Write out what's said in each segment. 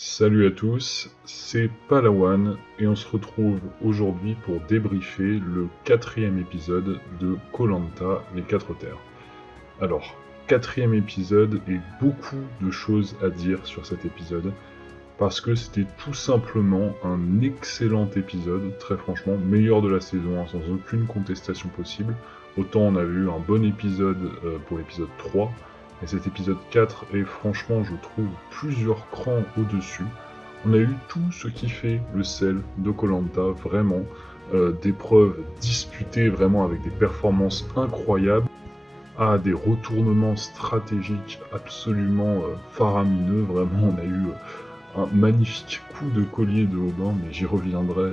Salut à tous, c'est Palawan et on se retrouve aujourd'hui pour débriefer le quatrième épisode de koh les Quatre Terres. Alors, quatrième épisode et beaucoup de choses à dire sur cet épisode parce que c'était tout simplement un excellent épisode, très franchement, meilleur de la saison, sans aucune contestation possible. Autant on a eu un bon épisode pour l'épisode 3, et cet épisode 4 est franchement, je trouve, plusieurs crans au-dessus. On a eu tout ce qui fait le sel de koh vraiment, d'épreuves disputées vraiment avec des performances incroyables, à des retournements stratégiques absolument faramineux. Vraiment, on a eu un magnifique coup de collier de Aubin, mais j'y reviendrai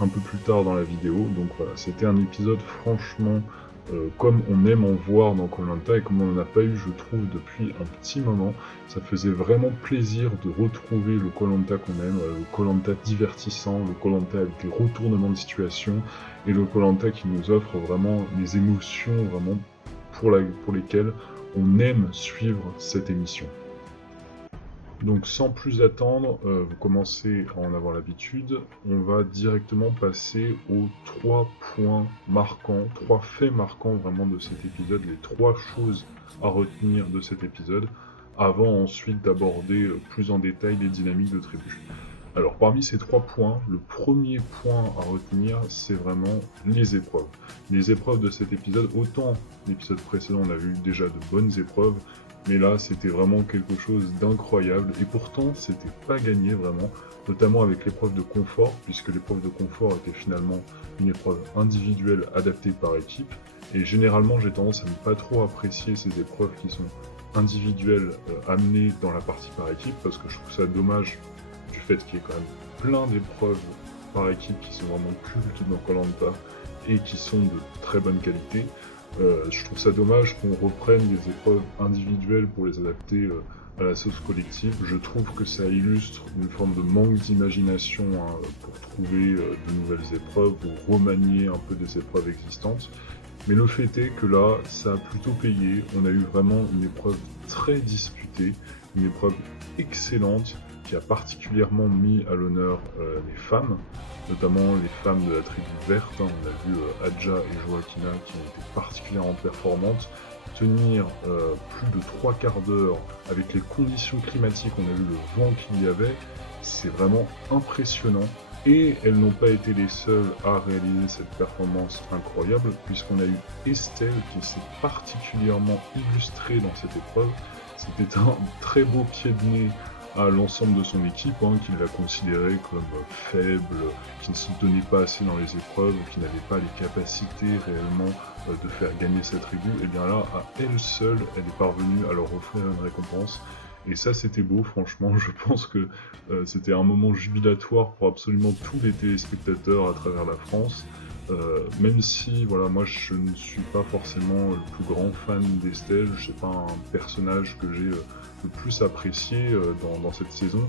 un peu plus tard dans la vidéo. Donc voilà, c'était un épisode franchement comme on aime en voir dans koh et comme on n'en a pas eu, je trouve, depuis un petit moment. Ça faisait vraiment plaisir de retrouver le koh qu'on aime, le koh divertissant, le koh avec des retournements de situation, et le koh qui nous offre vraiment les émotions vraiment pour lesquelles on aime suivre cette émission. Donc sans plus attendre, vous commencez à en avoir l'habitude, on va directement passer aux 3 points marquants, 3 faits marquants vraiment de cet épisode, les 3 choses à retenir de cet épisode, avant ensuite d'aborder plus en détail les dynamiques de tribu. Alors parmi ces 3 points, le premier point à retenir, c'est vraiment les épreuves. Les épreuves de cet épisode, autant l'épisode précédent on a vu déjà de bonnes épreuves, mais là c'était vraiment quelque chose d'incroyable, et pourtant c'était pas gagné vraiment, notamment avec l'épreuve de confort, puisque l'épreuve de confort était finalement une épreuve individuelle adaptée par équipe, et généralement j'ai tendance à ne pas trop apprécier ces épreuves qui sont individuelles amenées dans la partie par équipe, parce que je trouve ça dommage du fait qu'il y ait quand même plein d'épreuves par équipe qui sont vraiment cultes dans koh et qui sont de très bonne qualité. Je trouve ça dommage qu'on reprenne des épreuves individuelles pour les adapter à la sauce collective. Je trouve que ça illustre une forme de manque d'imagination pour trouver de nouvelles épreuves ou remanier un peu des épreuves existantes. Mais le fait est que là, ça a plutôt payé. On a eu vraiment une épreuve très disputée, une épreuve excellente qui a particulièrement mis à l'honneur les femmes, notamment les femmes de la tribu verte. On a vu Adja et Joaquina qui ont été particulièrement performantes. Tenir plus de 3/4 d'heure avec les conditions climatiques, on a vu le vent qu'il y avait, c'est vraiment impressionnant. Et elles n'ont pas été les seules à réaliser cette performance incroyable, puisqu'on a eu Estelle qui s'est particulièrement illustrée dans cette épreuve. C'était un très beau pied de nez à l'ensemble de son équipe, qui l'a considéré comme faible, qui ne se donnait pas assez dans les épreuves, qui n'avait pas les capacités réellement de faire gagner sa tribu. Et bien là, à elle seule, elle est parvenue à leur offrir une récompense. Et ça, c'était beau, franchement. Je pense que c'était un moment jubilatoire pour absolument tous les téléspectateurs à travers la France. Même si, voilà, moi je ne suis pas forcément le plus grand fan d'Estelle, c'est pas un personnage que j'ai le plus apprécié dans cette saison.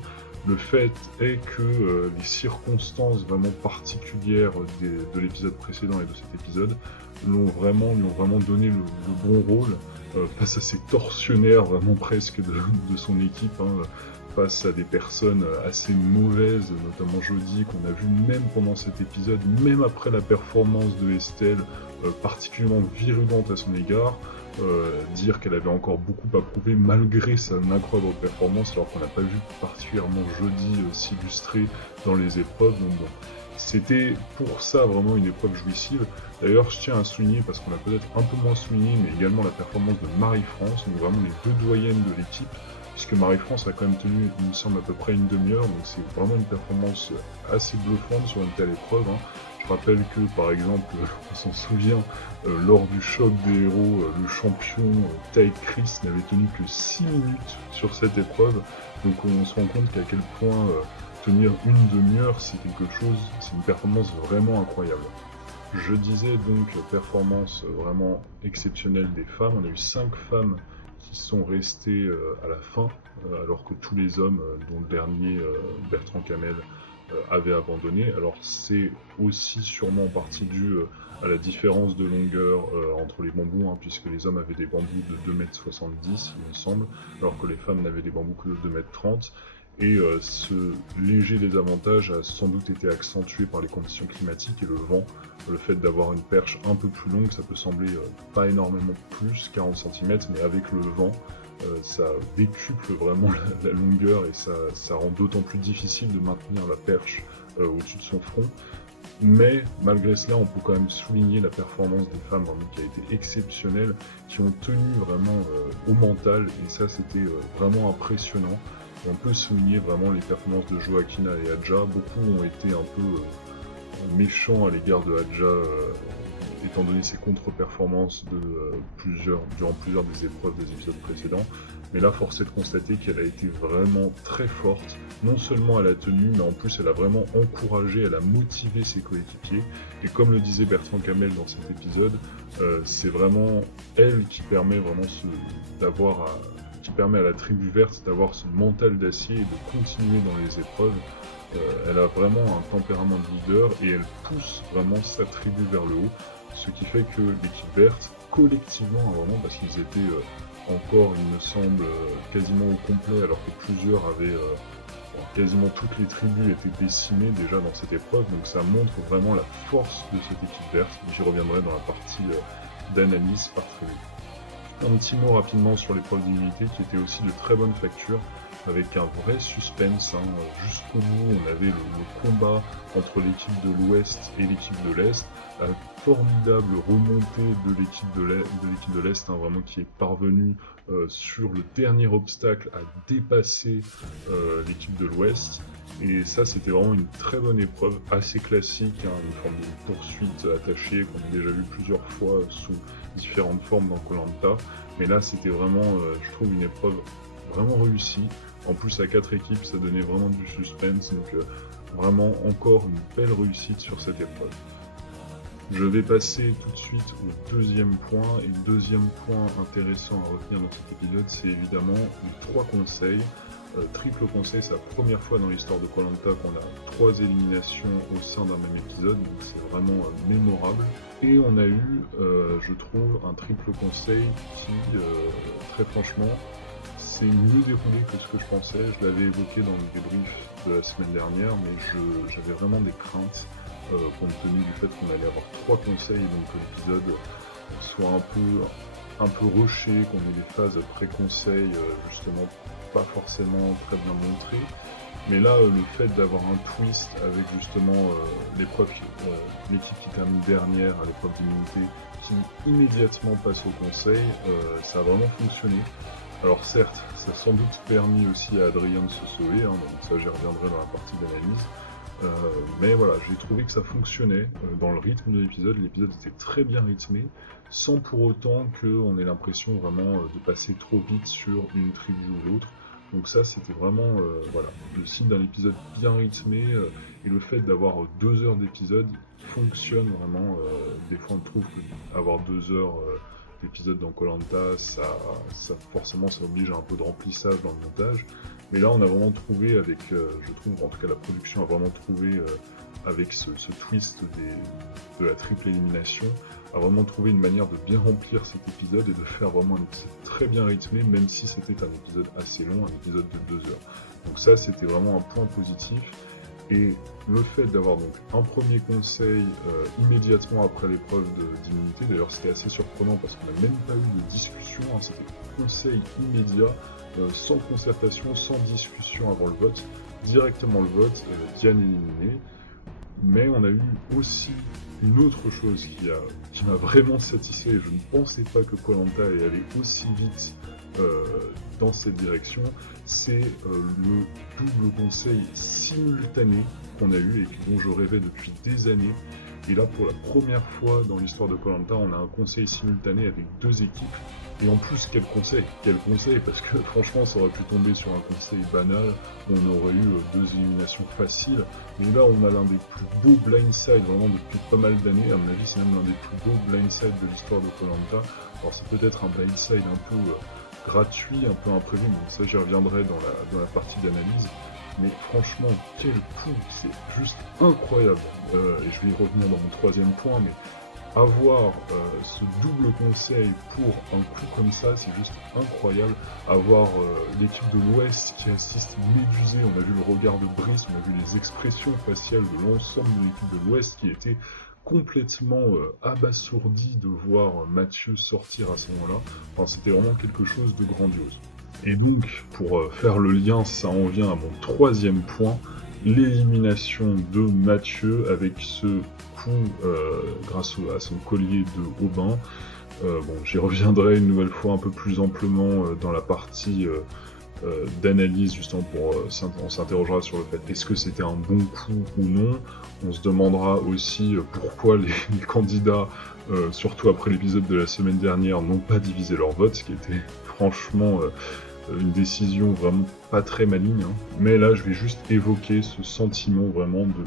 Le fait est que les circonstances vraiment particulières de l'épisode précédent et de cet épisode lui ont vraiment donné le bon rôle face à ces tortionnaires vraiment presque de son équipe, face à des personnes assez mauvaises, notamment Jodie, qu'on a vu même pendant cet épisode, même après la performance de Estelle, particulièrement virulente à son égard, dire qu'elle avait encore beaucoup à prouver malgré sa incroyable performance, alors qu'on n'a pas vu particulièrement Jodie s'illustrer dans les épreuves. Donc bon, c'était pour ça vraiment une épreuve jouissive. D'ailleurs, je tiens à souligner, parce qu'on a peut-être un peu moins souligné, mais également la performance de Marie-France, donc vraiment les deux doyennes de l'équipe, puisque Marie-France a quand même tenu, il me semble, à peu près une demi-heure, donc c'est vraiment une performance assez bluffante sur une telle épreuve. Je rappelle que, par exemple, on s'en souvient, lors du choc des héros, le champion Ty Chris n'avait tenu que 6 minutes sur cette épreuve, donc on se rend compte qu'à quel point tenir une demi-heure, c'est quelque chose, c'est une performance vraiment incroyable. Je disais donc performance vraiment exceptionnelle des femmes. On a eu 5 femmes qui sont restées à la fin, alors que tous les hommes, dont le dernier, Bertrand Camel, avait abandonné. Alors c'est aussi sûrement en partie dû à la différence de longueur entre les bambous, puisque les hommes avaient des bambous de 2,70 m, il me semble, alors que les femmes n'avaient des bambous que de 2,30 m. Et ce léger désavantage a sans doute été accentué par les conditions climatiques et le vent. Le fait d'avoir une perche un peu plus longue, ça peut sembler pas énormément plus, 40 cm, mais avec le vent, ça décuple vraiment la longueur et ça rend d'autant plus difficile de maintenir la perche au-dessus de son front. Mais malgré cela, on peut quand même souligner la performance des femmes qui a été exceptionnelle, qui ont tenu vraiment au mental, et ça c'était vraiment impressionnant. On peut souligner vraiment les performances de Joaquina et Adja. Beaucoup ont été un peu méchants à l'égard de Adja, étant donné ses contre-performances durant plusieurs des épreuves des épisodes précédents. Mais là, force est de constater qu'elle a été vraiment très forte. Non seulement elle a tenu, mais en plus elle a vraiment encouragé, elle a motivé ses coéquipiers. Et comme le disait Bertrand Camel dans cet épisode, c'est vraiment elle qui permet vraiment qui permet à la tribu verte d'avoir ce mental d'acier et de continuer dans les épreuves. Elle a vraiment un tempérament de leader et elle pousse vraiment sa tribu vers le haut, ce qui fait que l'équipe verte, collectivement, vraiment, parce qu'ils étaient encore, il me semble, quasiment au complet, alors que plusieurs avaient, quasiment toutes les tribus étaient décimées déjà dans cette épreuve, donc ça montre vraiment la force de cette équipe verte. J'y reviendrai dans la partie d'analyse par tribu. Un petit mot rapidement sur l'épreuve d'immunité qui était aussi de très bonne facture, avec un vrai suspense. Jusqu'au bout, on avait le combat entre l'équipe de l'Ouest et l'équipe de l'Est. La formidable remontée de l'équipe de l'Est, vraiment qui est parvenue sur le dernier obstacle à dépasser l'équipe de l'Ouest. Et ça, c'était vraiment une très bonne épreuve, assez classique, une forme de poursuite attachée qu'on a déjà vu plusieurs fois sous différentes formes dans Koh-Lanta. Mais là, c'était vraiment, je trouve, une épreuve vraiment réussie. En plus, à 4 équipes, ça donnait vraiment du suspense, donc vraiment encore une belle réussite sur cette épreuve. Je vais passer tout de suite au deuxième point, et le deuxième point intéressant à retenir dans cet épisode, c'est évidemment les 3 conseils. Triple conseil, c'est la première fois dans l'histoire de Koh-Lanta qu'on a 3 éliminations au sein d'un même épisode, donc c'est vraiment mémorable. Et on a eu, je trouve, un triple conseil qui, très franchement, c'est mieux déroulé que ce que je pensais. Je l'avais évoqué dans le débrief de la semaine dernière, mais j'avais vraiment des craintes compte tenu du fait qu'on allait avoir 3 conseils, donc que l'épisode soit un peu rushé, qu'on ait des phases pré-conseils justement pas forcément très bien montrées. Mais là, le fait d'avoir un twist avec justement l'équipe qui termine dernière à l'épreuve d'immunité, qui immédiatement passe au conseil, ça a vraiment fonctionné. Alors certes, ça a sans doute permis aussi à Adrien de se sauver, donc ça j'y reviendrai dans la partie d'analyse. Mais voilà, j'ai trouvé que ça fonctionnait dans le rythme de l'épisode. L'épisode était très bien rythmé, sans pour autant qu'on ait l'impression vraiment de passer trop vite sur une tribu ou l'autre. Donc ça, c'était vraiment le signe d'un épisode bien rythmé, et le fait d'avoir 2 heures d'épisode fonctionne vraiment. Des fois, on trouve qu'avoir 2 heures d'épisode dans Koh-Lanta, ça forcément, ça oblige à un peu de remplissage dans le montage. Mais là, on a vraiment trouvé avec, je trouve, en tout cas la production a vraiment trouvé, avec ce twist de la triple élimination, a vraiment trouvé une manière de bien remplir cet épisode et de faire vraiment un épisode très bien rythmé, même si c'était un épisode assez long, un épisode de 2 heures. Donc ça, c'était vraiment un point positif. Et le fait d'avoir donc un premier conseil immédiatement après l'épreuve d'immunité, d'ailleurs c'était assez surprenant parce qu'on n'a même pas eu de discussion, c'était conseil immédiat, sans concertation, sans discussion avant le vote, directement le vote, Diane éliminée. Mais on a eu aussi une autre chose qui m'a vraiment satisfait, et je ne pensais pas que Koh-Lanta allait aller aussi vite dans cette direction, c'est le double conseil simultané qu'on a eu et dont je rêvais depuis des années. Et là, pour la première fois dans l'histoire de Koh-Lanta, on a un conseil simultané avec 2 équipes. Et en plus, quel conseil, parce que franchement, ça aurait pu tomber sur un conseil banal, on aurait eu 2 éliminations faciles. Mais là, on a l'un des plus beaux blindside vraiment depuis pas mal d'années. À mon avis, c'est même l'un des plus beaux blindside de l'histoire de Koh-Lanta. Alors, c'est peut-être un blindside un peu gratuit, un peu imprévu, donc ça j'y reviendrai dans la partie d'analyse. Mais franchement, quel coup, c'est juste incroyable. Et je vais y revenir dans mon 3e point, mais avoir ce double conseil pour un coup comme ça, c'est juste incroyable. Avoir l'équipe de l'Ouest qui assiste médusée, on a vu le regard de Brice, on a vu les expressions faciales de l'ensemble de l'équipe de l'Ouest qui était complètement abasourdi de voir Mathieu sortir à ce moment-là. Enfin, c'était vraiment quelque chose de grandiose. Et donc, pour faire le lien, ça en vient à mon troisième point, l'élimination de Mathieu avec ce coup grâce à son collier de Aubin. Bon, j'y reviendrai une nouvelle fois un peu plus amplement dans la partie d'analyse, justement, on s'interrogera sur le fait est-ce que c'était un bon coup ou non. On se demandera aussi pourquoi les candidats, surtout après l'épisode de la semaine dernière, n'ont pas divisé leur vote, ce qui était franchement une décision vraiment pas très maligne, hein. Mais là, je vais juste évoquer ce sentiment vraiment de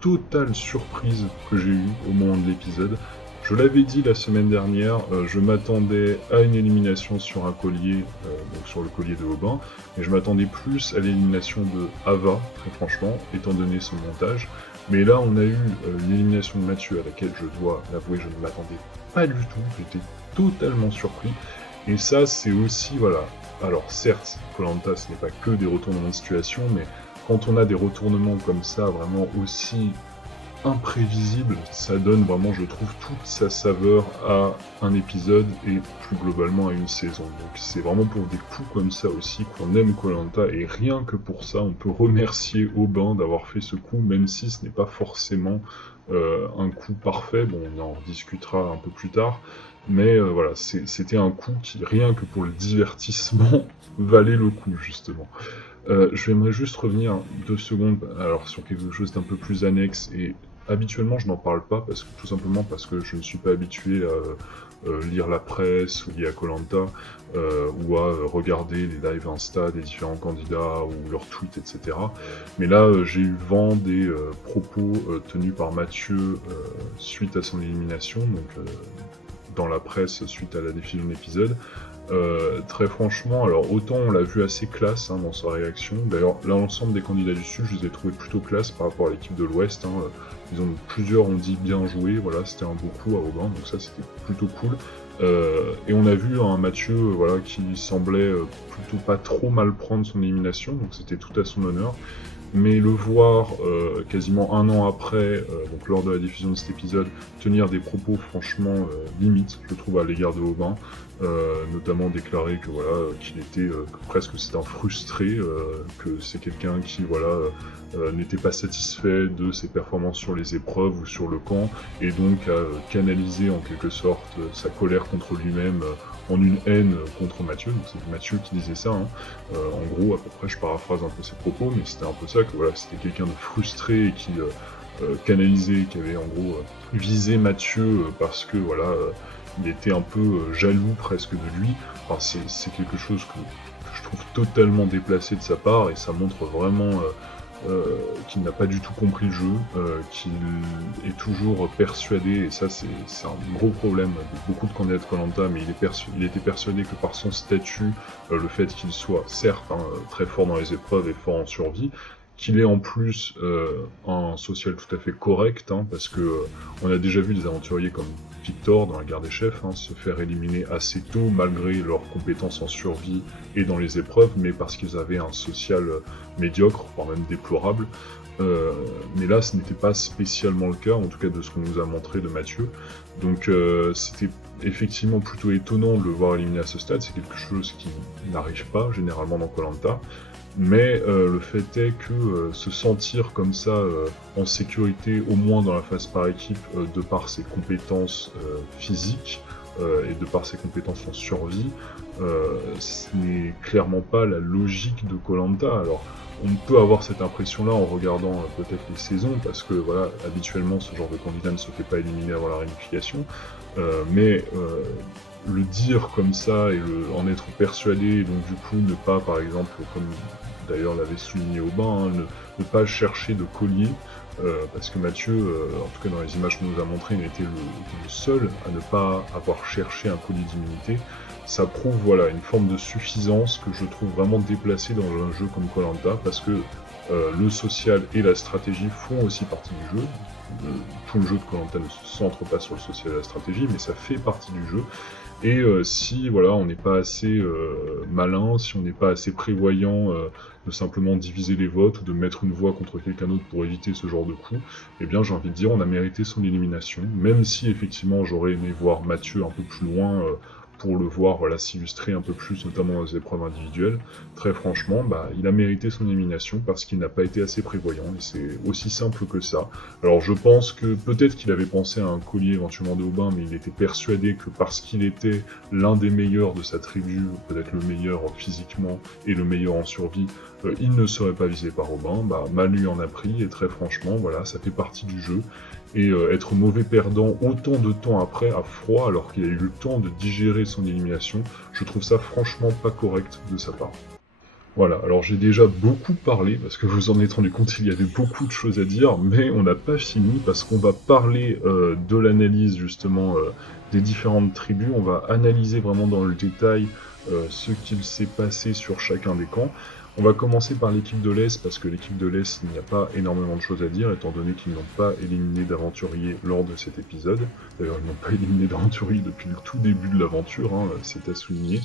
totale surprise que j'ai eu au moment de l'épisode. Je l'avais dit la semaine dernière, je m'attendais à une élimination sur un collier, donc sur le collier de Aubin, mais je m'attendais plus à l'élimination de Ava, très franchement, étant donné son montage. Mais là, on a eu l'élimination de Mathieu, à laquelle je dois l'avouer, je ne m'attendais pas du tout, j'étais totalement surpris. Et ça, c'est aussi, voilà. Alors certes, Koh-Lanta, ce n'est pas que des retournements de situation, mais quand on a des retournements comme ça, vraiment aussi imprévisibles, ça donne vraiment, je trouve, toute sa saveur à un épisode et plus globalement à une saison. Donc c'est vraiment pour des coups comme ça aussi qu'on aime Koh-Lanta, et rien que pour ça, on peut remercier Aubin d'avoir fait ce coup, même si ce n'est pas forcément un coup parfait. Bon, on en discutera un peu plus tard. Mais voilà, c'était un coup qui, rien que pour le divertissement, valait le coup, justement. Je vais juste revenir 2 secondes alors, sur quelque chose d'un peu plus annexe, et habituellement je n'en parle pas, tout simplement parce que je ne suis pas habitué à lire la presse, ou lié à Koh-Lanta, ou à regarder les lives Insta des différents candidats, ou leurs tweets, etc. Mais là, j'ai eu vent des propos tenus par Mathieu suite à son élimination, donc dans la presse suite à la diffusion de l'épisode. Très franchement, alors autant on l'a vu assez classe dans sa réaction. D'ailleurs, l'ensemble des candidats du Sud, je les ai trouvés plutôt classe par rapport à l'équipe de l'Ouest. Plusieurs ont dit bien joué, voilà, c'était un beau coup à Aubin, donc ça c'était plutôt cool. Et on a vu un Mathieu voilà, qui semblait plutôt pas trop mal prendre son élimination, donc c'était tout à son honneur. Mais le voir quasiment un an après, donc lors de la diffusion de cet épisode, tenir des propos franchement limites, je trouve, à l'égard de Aubin, notamment déclarer que voilà, qu'il était presque c'est un frustré, que c'est quelqu'un qui voilà n'était pas satisfait de ses performances sur les épreuves ou sur le camp, et donc a canalisé en quelque sorte sa colère contre lui-même en une haine contre Mathieu. Donc c'est Mathieu qui disait ça, hein. En gros, à peu près, je paraphrase un peu ses propos, mais c'était un peu ça, que voilà, c'était quelqu'un de frustré et qui canalisait, qui avait en gros visé Mathieu parce que voilà, il était un peu jaloux presque de lui. Enfin, c'est quelque chose que je trouve totalement déplacé de sa part, et ça montre vraiment qu'il n'a pas du tout compris le jeu, qu'il est toujours persuadé, et ça c'est un gros problème de beaucoup de candidats de Koh-Lanta, mais il était persuadé que par son statut, le fait qu'il soit certes très fort dans les épreuves et fort en survie, qu'il est en plus un social tout à fait correct, parce que on a déjà vu des aventuriers comme Victor dans la guerre des chefs se faire éliminer assez tôt malgré leurs compétences en survie et dans les épreuves, mais parce qu'ils avaient un social médiocre, voire même déplorable. Mais là, ce n'était pas spécialement le cas, en tout cas de ce qu'on nous a montré de Mathieu. Donc c'était effectivement plutôt étonnant de le voir éliminé à ce stade. C'est quelque chose qui n'arrive pas généralement dans Koh-Lanta. Mais le fait est que se sentir comme ça en sécurité, au moins dans la phase par équipe, de par ses compétences physiques et de par ses compétences en survie, ce n'est clairement pas la logique de Koh-Lanta. Alors, on peut avoir cette impression-là en regardant peut-être les saisons, parce que voilà, habituellement ce genre de candidat ne se fait pas éliminer avant la réunification, mais le dire comme ça et en être persuadé, et donc du coup ne pas, par exemple, comme d'ailleurs l'avait souligné Aubin, ne pas chercher de collier, parce que Mathieu, en tout cas dans les images qu'on nous a montrées, il était le seul à ne pas avoir cherché un collier d'immunité. Ça prouve voilà, une forme de suffisance que je trouve vraiment déplacée dans un jeu comme Koh-Lanta, parce que le social et la stratégie font aussi partie du jeu, tout le jeu de Koh-Lanta ne se centre pas sur le social et la stratégie, mais ça fait partie du jeu. Et si voilà, on n'est pas assez malin, si on n'est pas assez prévoyant de simplement diviser les votes ou de mettre une voix contre quelqu'un d'autre pour éviter ce genre de coup, eh bien j'ai envie de dire on a mérité son élimination, même si effectivement j'aurais aimé voir Mathieu un peu plus loin pour le voir voilà, s'illustrer un peu plus, notamment dans les épreuves individuelles. Très franchement, il a mérité son élimination parce qu'il n'a pas été assez prévoyant, et c'est aussi simple que ça. Alors je pense que peut-être qu'il avait pensé à un collier éventuellement de Aubin, mais il était persuadé que parce qu'il était l'un des meilleurs de sa tribu, peut-être le meilleur physiquement et le meilleur en survie, il ne serait pas visé par Aubin. Mal lui en a pris, et très franchement, voilà, ça fait partie du jeu. Et être mauvais perdant autant de temps après, à froid, alors qu'il a eu le temps de digérer son élimination, je trouve ça franchement pas correct de sa part. Voilà, alors j'ai déjà beaucoup parlé, parce que vous en êtes rendu compte, il y avait beaucoup de choses à dire, mais on n'a pas fini, parce qu'on va parler de l'analyse justement des différentes tribus, on va analyser vraiment dans le détail ce qu'il s'est passé sur chacun des camps. On va commencer par l'équipe de l'Est, parce que l'équipe de l'Est, il n'y a pas énormément de choses à dire, étant donné qu'ils n'ont pas éliminé d'aventuriers lors de cet épisode. D'ailleurs, ils n'ont pas éliminé d'aventuriers depuis le tout début de l'aventure, hein, c'est à souligner.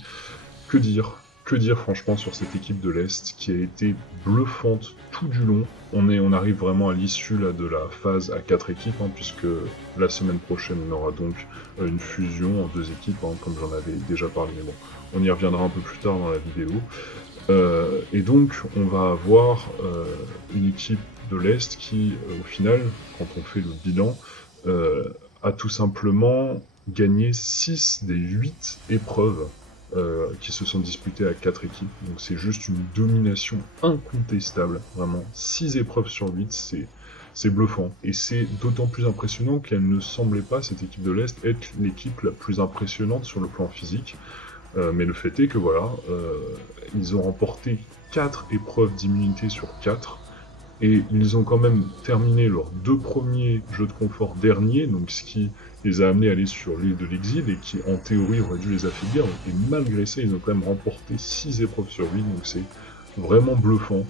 Que dire franchement sur cette équipe de l'Est qui a été bluffante tout du long. On arrive vraiment à l'issue de la phase à 4 équipes, hein, puisque la semaine prochaine on aura donc une fusion en 2 équipes, hein, comme j'en avais déjà parlé, mais bon, on y reviendra un peu plus tard dans la vidéo. Et donc on va avoir une équipe de l'Est qui, au final, quand on fait le bilan, a tout simplement gagné 6 des 8 épreuves qui se sont disputées à 4 équipes. Donc c'est juste une domination incontestable, vraiment. 6 épreuves sur 8, c'est bluffant. Et c'est d'autant plus impressionnant qu'elle ne semblait pas, cette équipe de l'Est, être l'équipe la plus impressionnante sur le plan physique. Mais le fait est que voilà, ils ont remporté 4 épreuves d'immunité sur 4, et ils ont quand même terminé leurs 2 premiers jeux de confort derniers, donc ce qui les a amenés à aller sur l'île de l'exil, et qui en théorie aurait dû les affaiblir, et malgré ça ils ont quand même remporté 6 épreuves sur 8, donc c'est vraiment bluffant.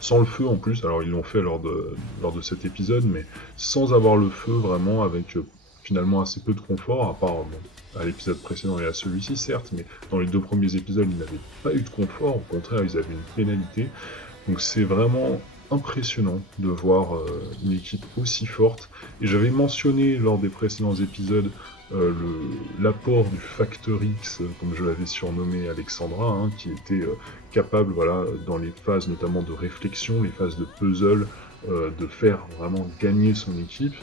Sans le feu en plus, alors ils l'ont fait lors de cet épisode, mais sans avoir le feu vraiment, avec finalement assez peu de confort, à part à l'épisode précédent et à celui-ci certes, mais dans les 2 premiers épisodes ils n'avaient pas eu de confort, au contraire ils avaient une pénalité, donc c'est vraiment impressionnant de voir une équipe aussi forte. Et j'avais mentionné lors des précédents épisodes l'apport du Facteur X, comme je l'avais surnommé Alexandra, hein, qui était capable, voilà, dans les phases notamment de réflexion, les phases de puzzle, de faire vraiment gagner son équipe.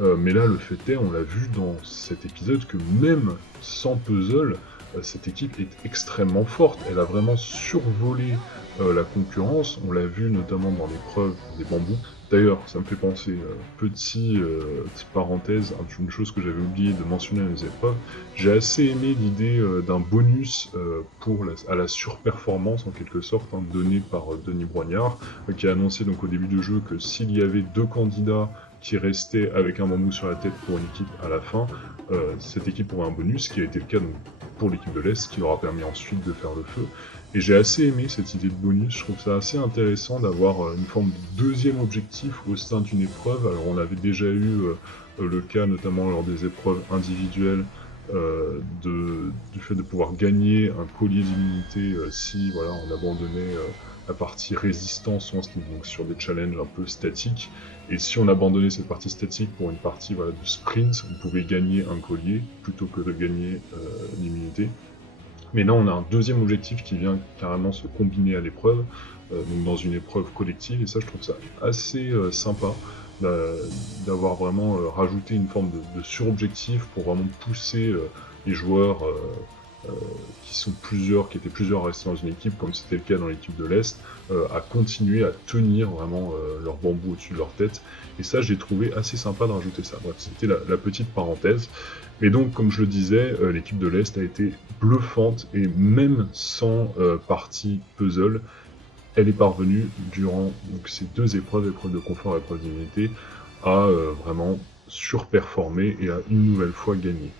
Mais là, le fait est, on l'a vu dans cet épisode, que même sans puzzle, cette équipe est extrêmement forte. Elle a vraiment survolé la concurrence. On l'a vu notamment dans l'épreuve des bambous. D'ailleurs, ça me fait penser, petite parenthèse, une chose que j'avais oublié de mentionner dans les épreuves. J'ai assez aimé l'idée d'un bonus à la surperformance, en quelque sorte, hein, donné par Denis Brognard, qui a annoncé donc au début du jeu que s'il y avait 2 candidats qui restaient avec un bambou sur la tête pour une équipe à la fin, cette équipe aurait un bonus, qui a été le cas donc, pour l'équipe de l'Est, qui leur a permis ensuite de faire le feu. Et j'ai assez aimé cette idée de bonus, je trouve ça assez intéressant d'avoir une forme de deuxième objectif au sein d'une épreuve. Alors on avait déjà eu le cas notamment lors des épreuves individuelles, du fait de pouvoir gagner un collier d'immunité si voilà, on abandonnait la partie résistance, donc sur des challenges un peu statiques. Et si on abandonnait cette partie statique pour une partie voilà, de sprint, on pouvait gagner un collier plutôt que de gagner l'immunité. Mais là, on a un deuxième objectif qui vient carrément se combiner à l'épreuve, donc dans une épreuve collective, et ça, je trouve ça assez sympa d'avoir vraiment rajouté une forme de surobjectif pour vraiment pousser les joueurs qui étaient plusieurs à rester dans une équipe, comme c'était le cas dans l'équipe de l'Est, à continuer à tenir vraiment leur bambou au-dessus de leur tête. Et ça, j'ai trouvé assez sympa de rajouter ça. Bref, c'était la petite parenthèse. Et donc, comme je le disais, l'équipe de l'Est a été bluffante, et même sans partie puzzle, elle est parvenue durant donc, ces 2 épreuves de confort et épreuve d'immunité, à vraiment surperformer et à une nouvelle fois gagner.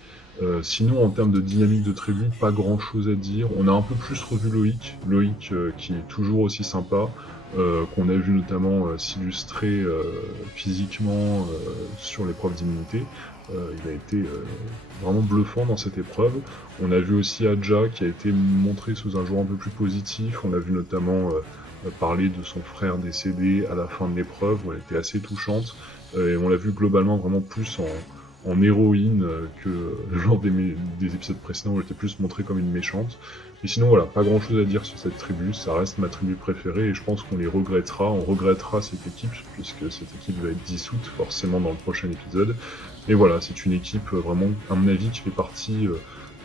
Sinon, en termes de dynamique de tribu, pas grand chose à dire. On a un peu plus revu Loïc qui est toujours aussi sympa. qu'on a vu notamment s'illustrer physiquement sur l'épreuve d'immunité. Il a été vraiment bluffant dans cette épreuve. On a vu aussi Adja qui a été montré sous un jour un peu plus positif. On a vu notamment parler de son frère décédé à la fin de l'épreuve, où elle était assez touchante. Et on l'a vu globalement vraiment plus en héroïne que lors des épisodes précédents où elle était plus montrée comme une méchante. Et sinon voilà, pas grand chose à dire sur cette tribu, ça reste ma tribu préférée et je pense qu'on les regrettera, on regrettera cette équipe puisque cette équipe va être dissoute forcément dans le prochain épisode. Et voilà, c'est une équipe vraiment, à mon avis, qui fait partie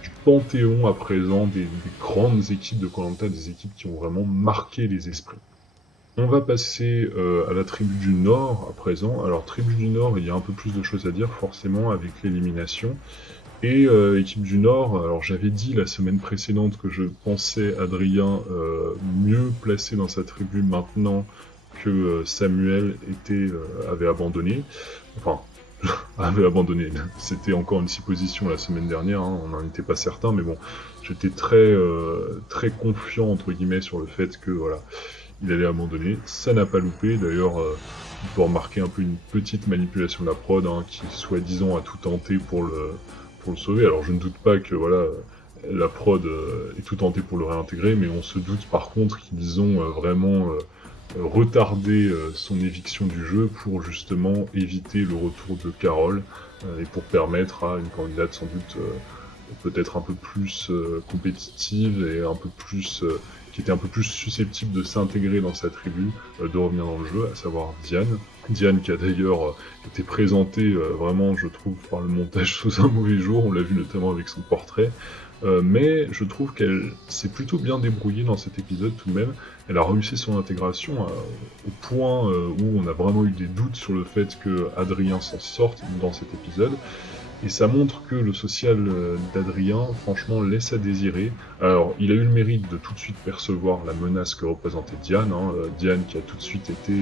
du panthéon à présent des grandes équipes de Koh Lanta, des équipes qui ont vraiment marqué les esprits. On va passer à la tribu du Nord à présent. Alors tribu du Nord, il y a un peu plus de choses à dire forcément avec l'élimination. Et équipe du Nord, alors j'avais dit la semaine précédente que je pensais Adrien mieux placé dans sa tribu maintenant que Samuel avait abandonné. Enfin, avait abandonné. C'était encore une supposition la semaine dernière, hein, on n'en était pas certain, mais bon, j'étais très confiant entre guillemets sur le fait que voilà, il allait abandonner. Ça n'a pas loupé. D'ailleurs, il faut remarquer un peu une petite manipulation de la prod, hein, qui soi-disant a tout tenté pour le sauver. Alors je ne doute pas que voilà, la prod ait tout tenté pour le réintégrer, mais on se doute par contre qu'ils ont vraiment retardé son éviction du jeu pour justement éviter le retour de Carole et pour permettre à une candidate sans doute peut-être un peu plus compétitive et un peu plus qui était un peu plus susceptible de s'intégrer dans sa tribu, de revenir dans le jeu, à savoir Diane. Diane qui a d'ailleurs été présentée vraiment, je trouve, par le montage sous un mauvais jour, on l'a vu notamment avec son portrait, mais je trouve qu'elle s'est plutôt bien débrouillée dans cet épisode tout de même. Elle a réussi son intégration au point où on a vraiment eu des doutes sur le fait que Adrien s'en sorte dans cet épisode. Et ça montre que le social d'Adrien, franchement, laisse à désirer. Alors, il a eu le mérite de tout de suite percevoir la menace que représentait Diane. Hein. Diane qui a tout de suite été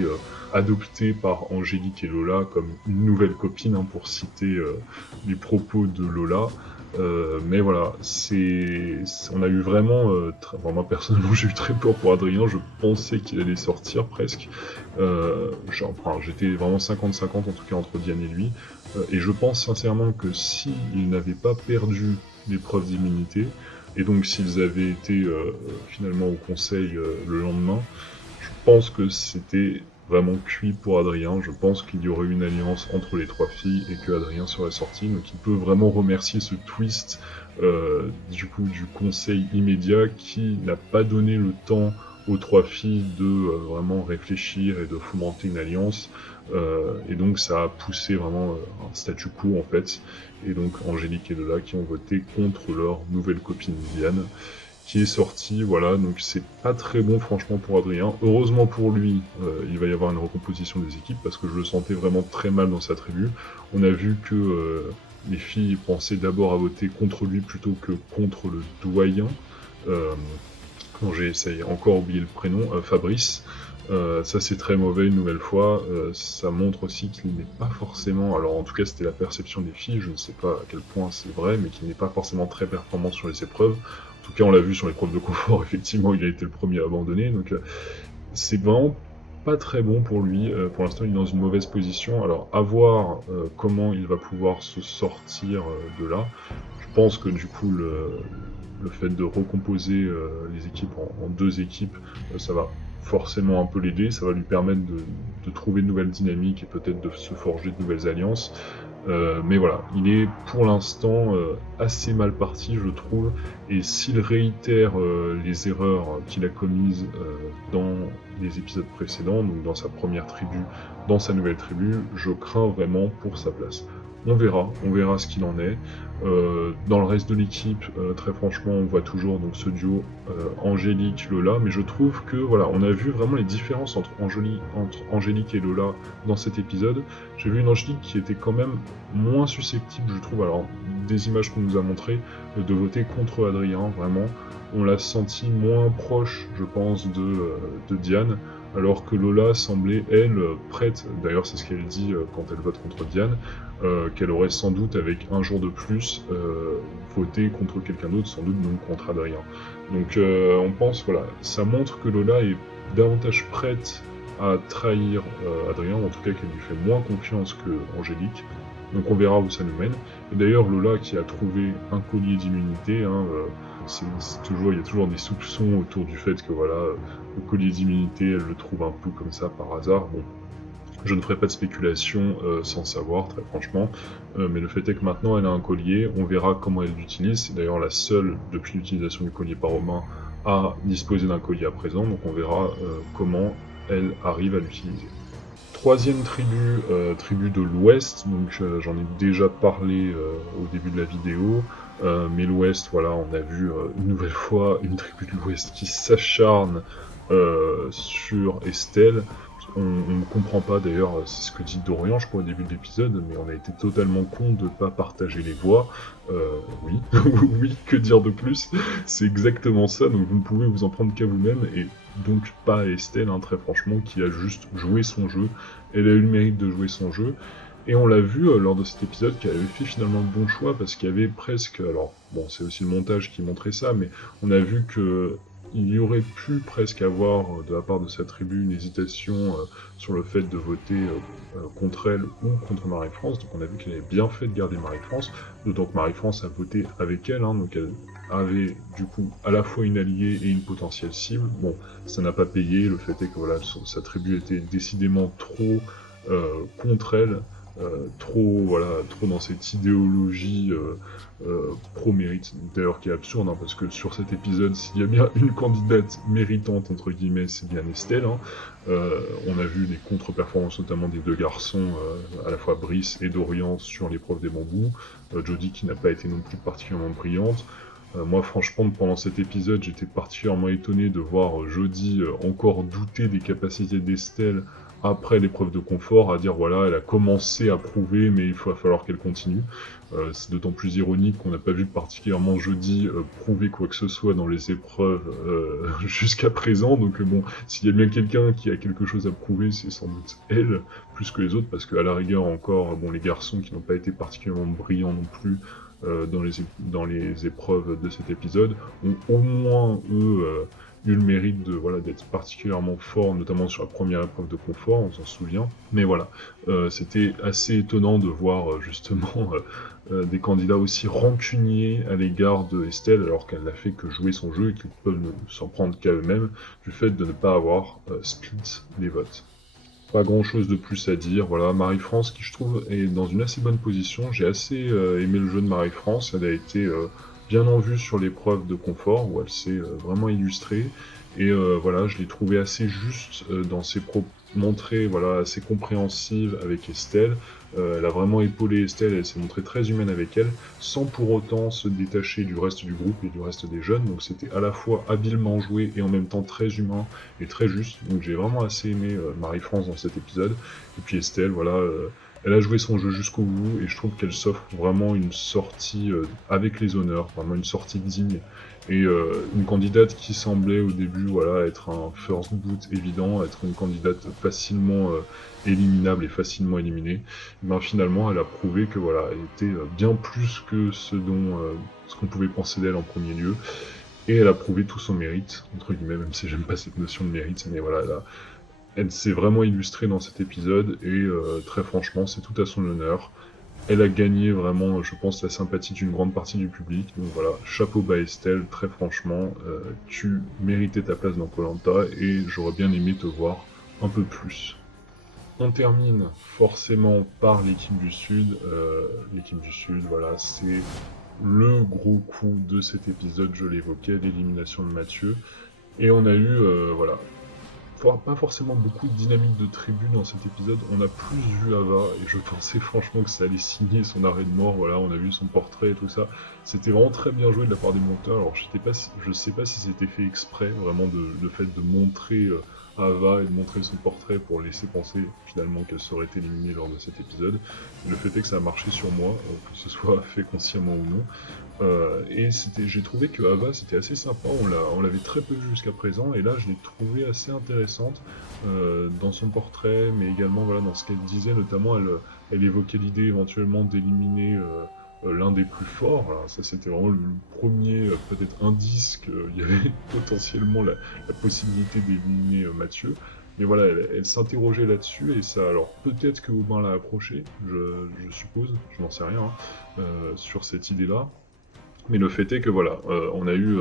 adoptée par Angélique et Lola comme une nouvelle copine, hein, pour citer les propos de Lola. Mais voilà, on a eu vraiment, moi personnellement j'ai eu très peur pour Adrien, je pensais qu'il allait sortir presque. J'étais vraiment 50-50 en tout cas entre Diane et lui. Et je pense sincèrement que s'ils n'avaient pas perdu l'épreuve d'immunité, et donc s'ils avaient été finalement au conseil le lendemain, je pense que c'était vraiment cuit pour Adrien. Je pense qu'il y aurait eu une alliance entre les trois filles et que Adrien serait sorti. Donc il peut vraiment remercier ce twist du conseil immédiat qui n'a pas donné le temps aux trois filles de vraiment réfléchir et de fomenter une alliance. Et donc ça a poussé vraiment un statu quo en fait. Et donc Angélique et Lola qui ont voté contre leur nouvelle copine Diane, qui est sortie, voilà, donc c'est pas très bon franchement pour Adrien. Heureusement pour lui, il va y avoir une recomposition des équipes parce que je le sentais vraiment très mal dans sa tribu. On a vu que les filles pensaient d'abord à voter contre lui plutôt que contre le doyen. Dont j'ai encore oublié le prénom, Fabrice. Ça c'est très mauvais une nouvelle fois, ça montre aussi qu'il n'est pas forcément, alors en tout cas c'était la perception des filles, je ne sais pas à quel point c'est vrai, mais qu'il n'est pas forcément très performant sur les épreuves. En tout cas on l'a vu sur l'épreuve de confort, effectivement il a été le premier à abandonner, donc c'est vraiment pas très bon pour lui. Pour l'instant il est dans une mauvaise position, alors à voir comment il va pouvoir se sortir de là. Je pense que du coup le fait de recomposer les équipes en deux équipes, ça va forcément un peu l'aider, ça va lui permettre de trouver de nouvelles dynamiques et peut-être de se forger de nouvelles alliances. Mais voilà, il est pour l'instant assez mal parti, je trouve, et s'il réitère les erreurs qu'il a commises dans les épisodes précédents, donc dans sa première tribu, dans sa nouvelle tribu, je crains vraiment pour sa place. On verra ce qu'il en est. Dans le reste de l'équipe, très franchement, on voit toujours donc ce duo Angélique-Lola, mais je trouve que voilà, on a vu vraiment les différences entre Angélique et Lola dans cet épisode. J'ai vu une Angélique qui était quand même moins susceptible, je trouve, alors des images qu'on nous a montrées, de voter contre Adrien, vraiment. On l'a senti moins proche, je pense, de Diane, alors que Lola semblait, elle, prête, d'ailleurs c'est ce qu'elle dit quand elle vote contre Diane, qu'elle aurait sans doute, avec un jour de plus, voté contre quelqu'un d'autre, sans doute donc contre Adrien. Donc on pense, voilà, ça montre que Lola est davantage prête à trahir Adrien, ou en tout cas qu'elle lui fait moins confiance que Angélique. Donc on verra où ça nous mène. Et d'ailleurs Lola qui a trouvé un collier d'immunité, hein, il y a toujours des soupçons autour du fait que voilà, le collier d'immunité, elle le trouve un peu comme ça par hasard. Bon, je ne ferai pas de spéculation sans savoir, très franchement, mais le fait est que maintenant elle a un collier, on verra comment elle l'utilise, c'est d'ailleurs la seule, depuis l'utilisation du collier par Romain, à disposer d'un collier à présent, donc on verra comment elle arrive à l'utiliser. Troisième tribu, tribu de l'Ouest, donc j'en ai déjà parlé au début de la vidéo, mais l'Ouest, voilà, on a vu une nouvelle fois une tribu de l'Ouest qui s'acharne sur Estelle. On ne comprend pas d'ailleurs, c'est ce que dit Dorian, je crois, au début de l'épisode, mais on a été totalement con de ne pas partager les voix. Oui, oui, que dire de plus? C'est exactement ça, donc vous ne pouvez vous en prendre qu'à vous-même, et donc pas à Estelle, hein, très franchement, qui a juste joué son jeu. Elle a eu le mérite de jouer son jeu, et on l'a vu lors de cet épisode qu'elle avait fait finalement le bon choix, parce qu'il y avait presque, alors bon, c'est aussi le montage qui montrait ça, mais on a vu que il y aurait pu presque avoir, de la part de sa tribu, une hésitation sur le fait de voter contre elle ou contre Marie-France. Donc on a vu qu'elle avait bien fait de garder Marie-France, d'autant que Marie-France a voté avec elle, hein, donc elle avait du coup à la fois une alliée et une potentielle cible. Bon, ça n'a pas payé, le fait est que voilà, sa tribu était décidément trop contre elle, trop dans cette idéologie pro-mérite, d'ailleurs qui est absurde, hein, parce que sur cet épisode, s'il y a bien une candidate méritante, entre guillemets, c'est bien Estelle. Hein. On a vu des contre-performances, notamment des deux garçons, à la fois Brice et Dorian, sur l'épreuve des bambous. Jodie qui n'a pas été non plus particulièrement brillante. Moi, franchement, pendant cet épisode, j'étais particulièrement étonné de voir Jodie encore douter des capacités d'Estelle après l'épreuve de confort, à dire voilà, elle a commencé à prouver, mais il va falloir qu'elle continue. C'est d'autant plus ironique qu'on n'a pas vu particulièrement Jodie prouver quoi que ce soit dans les épreuves jusqu'à présent. Donc bon, s'il y a bien quelqu'un qui a quelque chose à prouver, c'est sans doute elle, plus que les autres, parce qu'à la rigueur encore, bon, les garçons qui n'ont pas été particulièrement brillants non plus, dans les épreuves de cet épisode, ont au moins, eux, eu le mérite de voilà d'être particulièrement forts, notamment sur la première épreuve de confort, on s'en souvient. Mais voilà, c'était assez étonnant de voir justement des candidats aussi rancuniers à l'égard de Estelle, alors qu'elle n'a fait que jouer son jeu et qu'ils peuvent s'en prendre qu'à eux-mêmes, du fait de ne pas avoir split les votes. Pas grand chose de plus à dire, voilà, Marie-France qui je trouve est dans une assez bonne position, j'ai assez aimé le jeu de Marie-France, elle a été bien en vue sur l'épreuve de confort, où elle s'est vraiment illustrée, et voilà, je l'ai trouvée assez juste dans ses propos, montrée, voilà, assez compréhensive avec Estelle, elle a vraiment épaulé Estelle, elle s'est montrée très humaine avec elle, sans pour autant se détacher du reste du groupe et du reste des jeunes, donc c'était à la fois habilement joué et en même temps très humain et très juste, donc j'ai vraiment assez aimé Marie-France dans cet épisode, et puis Estelle, voilà, elle a joué son jeu jusqu'au bout, et je trouve qu'elle s'offre vraiment une sortie avec les honneurs, vraiment une sortie digne, et une candidate qui semblait au début voilà, être un first boot évident, être une candidate facilement éliminable et facilement éliminée, ben finalement elle a prouvé que voilà, elle était bien plus que ce qu'on pouvait penser d'elle en premier lieu, et elle a prouvé tout son mérite, entre guillemets, même si j'aime pas cette notion de mérite, mais voilà, elle s'est vraiment illustrée dans cet épisode, et très franchement, c'est tout à son honneur. Elle a gagné vraiment, je pense, la sympathie d'une grande partie du public. Donc voilà, chapeau bas Estelle, très franchement, tu méritais ta place dans koh, et j'aurais bien aimé te voir un peu plus. On termine forcément par l'équipe du Sud. L'équipe du Sud, voilà, c'est le gros coup de cet épisode, je l'évoquais, l'élimination de Mathieu. Et on a eu, voilà, pas forcément beaucoup de dynamique de tribu dans cet épisode, on a plus vu Ava, et je pensais franchement que ça allait signer son arrêt de mort, voilà, on a vu son portrait et tout ça, c'était vraiment très bien joué de la part des monteurs, alors je sais pas si c'était fait exprès, vraiment le fait de montrer Ava et de montrer son portrait pour laisser penser finalement qu'elle serait éliminée lors de cet épisode, le fait est que ça a marché sur moi, que ce soit fait consciemment ou non, et j'ai trouvé que Ava c'était assez sympa, on l'avait très peu vu jusqu'à présent, et là je l'ai trouvée assez intéressante dans son portrait, mais également voilà, dans ce qu'elle disait, notamment elle évoquait l'idée éventuellement d'éliminer l'un des plus forts. Alors ça c'était vraiment le premier peut-être indice qu'il y avait potentiellement la possibilité d'éliminer Mathieu. Mais voilà, elle s'interrogeait là-dessus, et ça, alors peut-être que Aubin l'a approché, je suppose, je n'en sais rien, sur cette idée-là. Mais le fait est que voilà, on a eu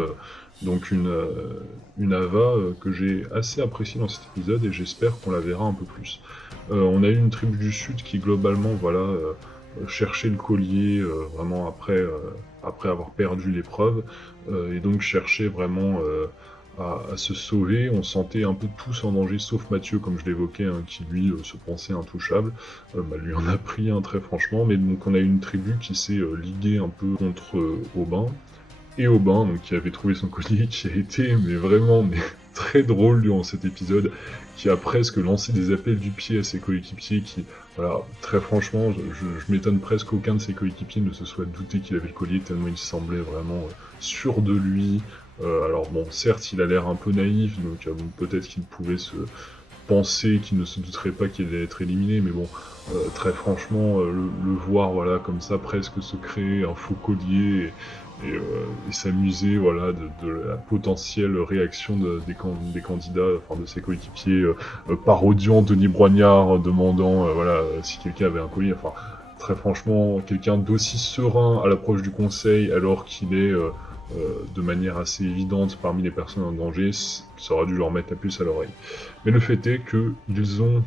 donc une Ava que j'ai assez appréciée dans cet épisode, et j'espère qu'on la verra un peu plus. On a eu une tribu du Sud qui globalement voilà cherchait le collier vraiment après avoir perdu l'épreuve, et donc cherchait vraiment à se sauver. On sentait un peu tous en danger, sauf Mathieu, comme je l'évoquais, hein, qui lui se pensait intouchable. Lui en a pris un très franchement, mais donc on a eu une tribu qui s'est liguée un peu contre Aubin, et Aubin, donc qui avait trouvé son collier, qui a été mais vraiment très drôle durant cet épisode, qui a presque lancé des appels du pied à ses coéquipiers, qui, voilà, très franchement, je m'étonne presque qu'aucun de ses coéquipiers ne se soit douté qu'il avait le collier, tellement il semblait vraiment sûr de lui. Alors bon, certes, il a l'air un peu naïf, donc bon, peut-être qu'il pouvait se penser qu'il ne se douterait pas qu'il allait être éliminé, mais bon, très franchement, le voir voilà comme ça presque se créer un faux collier et s'amuser voilà de la potentielle réaction des candidats, enfin de ses coéquipiers, parodiant Denis Brognard, demandant voilà si quelqu'un avait un collier, enfin très franchement, quelqu'un d'aussi serein à l'approche du conseil alors qu'il est de manière assez évidente parmi les personnes en danger, ça aurait dû leur mettre la puce à l'oreille. Mais le fait est qu'ils ont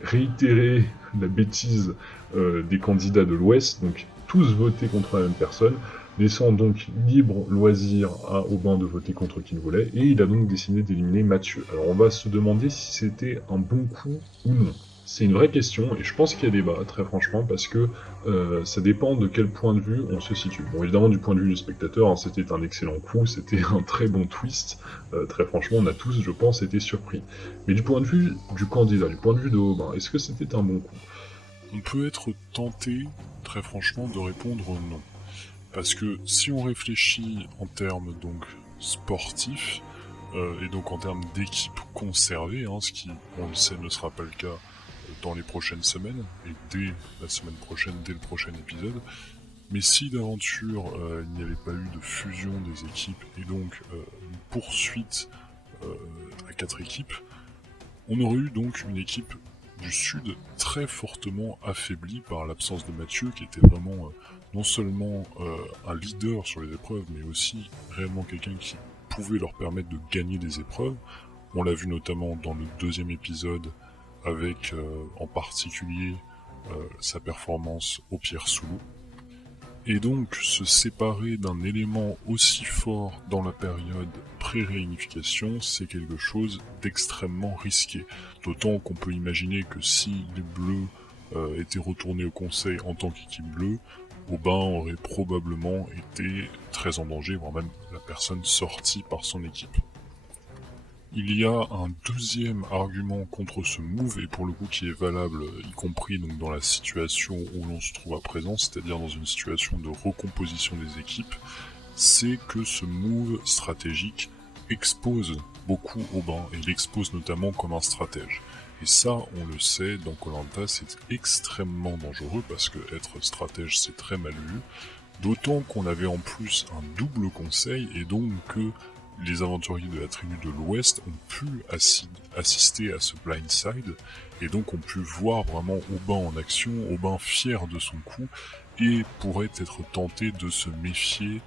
réitéré la bêtise des candidats de l'Ouest, donc tous voté contre la même personne, laissant donc libre loisir à Aubin de voter contre qui il voulait, et il a donc décidé d'éliminer Mathieu. Alors on va se demander si c'était un bon coup ou non. C'est une vraie question, et je pense qu'il y a débat, très franchement, parce que ça dépend de quel point de vue on se situe. Bon, évidemment, du point de vue du spectateur, hein, c'était un excellent coup, c'était un très bon twist, très franchement, on a tous, je pense, été surpris. Mais du point de vue du candidat, du point de vue de Aubin, est-ce que c'était un bon coup? On peut être tenté, très franchement, de répondre non. Parce que si on réfléchit en termes donc sportifs, et donc en termes d'équipe conservée, hein, ce qui, on le sait, ne sera pas le cas dans les prochaines semaines, et dès la semaine prochaine, dès le prochain épisode, mais si d'aventure il n'y avait pas eu de fusion des équipes, et donc une poursuite à 4 équipes, on aurait eu donc une équipe du Sud très fortement affaiblie par l'absence de Mathieu, qui était vraiment non seulement un leader sur les épreuves, mais aussi réellement quelqu'un qui pouvait leur permettre de gagner des épreuves. On l'a vu notamment dans le deuxième épisode avec en particulier sa performance au Pierre Soulou. Et donc se séparer d'un élément aussi fort dans la période pré-réunification, c'est quelque chose d'extrêmement risqué. D'autant qu'on peut imaginer que si les Bleus étaient retournés au Conseil en tant qu'équipe bleue, Aubin aurait probablement été très en danger, voire même la personne sortie par son équipe. Il y a un deuxième argument contre ce move, et pour le coup qui est valable, y compris donc dans la situation où l'on se trouve à présent, c'est-à-dire dans une situation de recomposition des équipes, c'est que ce move stratégique expose beaucoup Aubin, et l'expose notamment comme un stratège. Et ça, on le sait, dans Koh-Lanta, c'est extrêmement dangereux, parce que être stratège, c'est très mal vu, d'autant qu'on avait en plus un double conseil, et donc que les aventuriers de la tribu de l'Ouest ont pu assister à ce blindside, et donc ont pu voir vraiment Aubin en action, Aubin fier de son coup, et pourrait être tenté de se méfier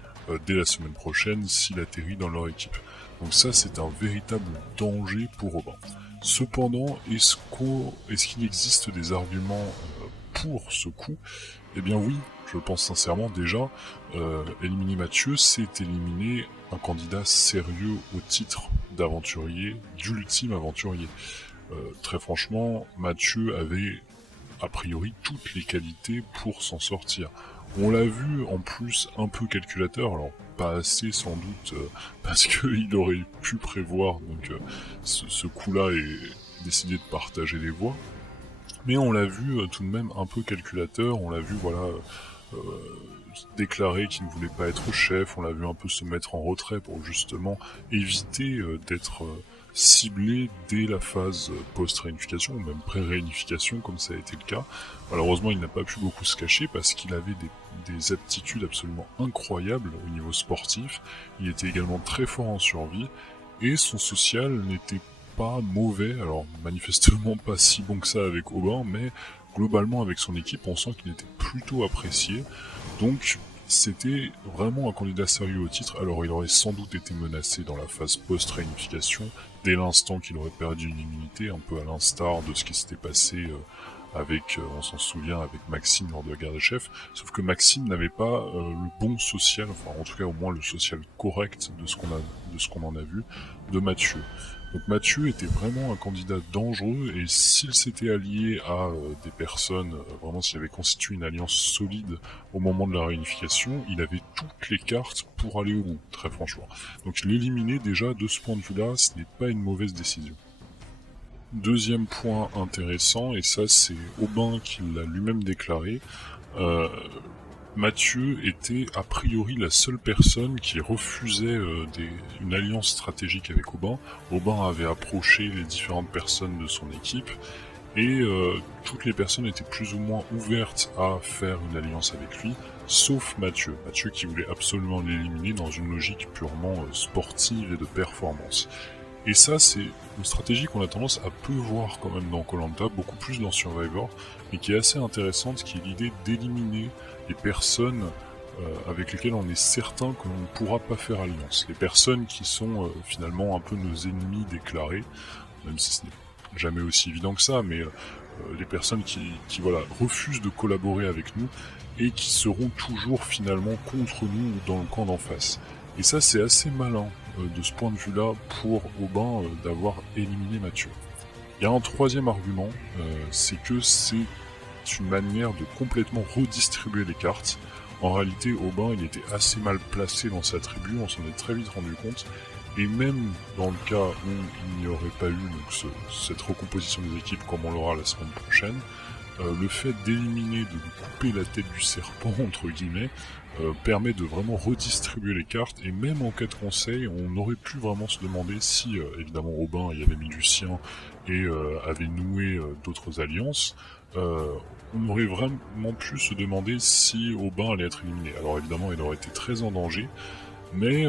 dès la semaine prochaine s'il atterrit dans leur équipe. Donc ça, c'est un véritable danger pour Aubin. Cependant, est-ce qu'il existe des arguments pour ce coup? Eh bien oui, je pense sincèrement déjà, éliminer Mathieu, c'est éliminer un candidat sérieux au titre d'aventurier, d'ultime aventurier. Très franchement, Mathieu avait a priori toutes les qualités pour s'en sortir. On l'a vu en plus un peu calculateur, alors pas assez sans doute, parce qu'il aurait pu prévoir donc ce coup-là et décider de partager les voix. Mais on l'a vu tout de même un peu calculateur, on l'a vu voilà déclarer qu'il ne voulait pas être chef, on l'a vu un peu se mettre en retrait pour justement éviter d'être ciblé dès la phase post-réunification, ou même pré-réunification, comme ça a été le cas. Malheureusement, il n'a pas pu beaucoup se cacher parce qu'il avait des aptitudes absolument incroyables au niveau sportif. Il était également très fort en survie, et son social n'était pas mauvais, alors manifestement pas si bon que ça avec Aubin, mais globalement avec son équipe, on sent qu'il était plutôt apprécié. Donc c'était vraiment un candidat sérieux au titre. Alors il aurait sans doute été menacé dans la phase post-réunification, dès l'instant qu'il aurait perdu une immunité, un peu à l'instar de ce qui s'était passé avec, on s'en souvient, avec Maxime lors de la guerre des chefs, sauf que Maxime n'avait pas le bon social, enfin en tout cas au moins le social correct de ce qu'on en a vu, de Mathieu. Donc Mathieu était vraiment un candidat dangereux, et s'il s'était allié à des personnes, vraiment s'il avait constitué une alliance solide au moment de la réunification, il avait toutes les cartes pour aller au bout, très franchement. Donc l'éliminer déjà de ce point de vue-là, ce n'est pas une mauvaise décision. Deuxième point intéressant, et ça c'est Aubin qui l'a lui-même déclaré, Mathieu était a priori la seule personne qui refusait une alliance stratégique avec Aubin. Aubin avait approché les différentes personnes de son équipe, et toutes les personnes étaient plus ou moins ouvertes à faire une alliance avec lui, sauf Mathieu. Mathieu qui voulait absolument l'éliminer dans une logique purement sportive et de performance. Et ça, c'est une stratégie qu'on a tendance à peu voir quand même dans Koh-Lanta, beaucoup plus dans Survivor, mais qui est assez intéressante, qui est l'idée d'éliminer les personnes avec lesquelles on est certain que l'on ne pourra pas faire alliance. Les personnes qui sont finalement un peu nos ennemis déclarés, même si ce n'est jamais aussi évident que ça, mais les personnes qui voilà, refusent de collaborer avec nous et qui seront toujours finalement contre nous dans le camp d'en face. Et ça, c'est assez malin de ce point de vue-là pour Aubin d'avoir éliminé Mathieu. Il y a un troisième argument, c'est que c'est une manière de complètement redistribuer les cartes. En réalité, Aubin, il était assez mal placé dans sa tribu, on s'en est très vite rendu compte, et même dans le cas où il n'y aurait pas eu donc, cette recomposition des équipes comme on l'aura la semaine prochaine, le fait d'éliminer, de lui couper la tête du serpent, entre guillemets, permet de vraiment redistribuer les cartes, et même en cas de conseil, on aurait pu vraiment se demander si, évidemment, Aubin y avait mis du sien et avait noué d'autres alliances, on aurait vraiment pu se demander si Aubin allait être éliminé. Alors évidemment, il aurait été très en danger, mais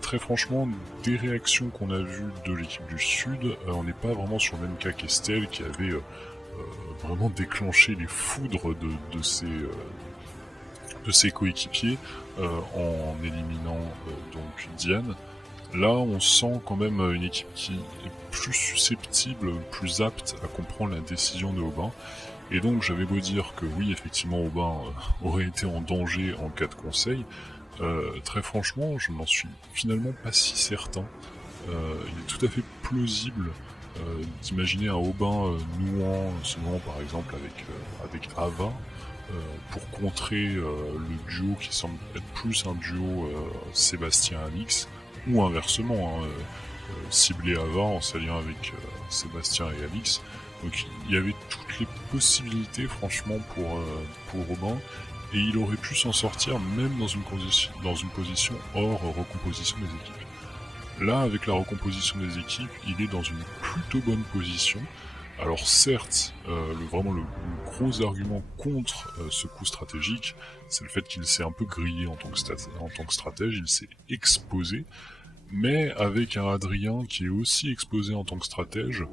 très franchement, des réactions qu'on a vues de l'équipe du Sud, on n'est pas vraiment sur le même cas qu'Estelle, qui avait vraiment déclenché les foudres de ses coéquipiers en éliminant donc Diane. Là, on sent quand même une équipe qui est plus susceptible, plus apte à comprendre la décision de Aubin. Et donc, j'avais beau dire que oui, effectivement, Aubin aurait été en danger en cas de conseil. Très franchement, je n'en suis finalement pas si certain. Il est tout à fait plausible d'imaginer un Aubin nouant par exemple avec Ava, pour contrer le duo qui semble être plus un duo Sébastien-Alix, ou inversement, cibler Ava en s'alliant avec Sébastien et Alix. Donc il y avait toutes les possibilités franchement pour Aubin, et il aurait pu s'en sortir même dans une position hors recomposition des équipes. Là, avec la recomposition des équipes, il est dans une plutôt bonne position. Alors certes, le gros argument contre ce coup stratégique, c'est le fait qu'il s'est un peu grillé en tant que stratège, il s'est exposé, mais avec un Adrien qui est aussi exposé en tant que stratège,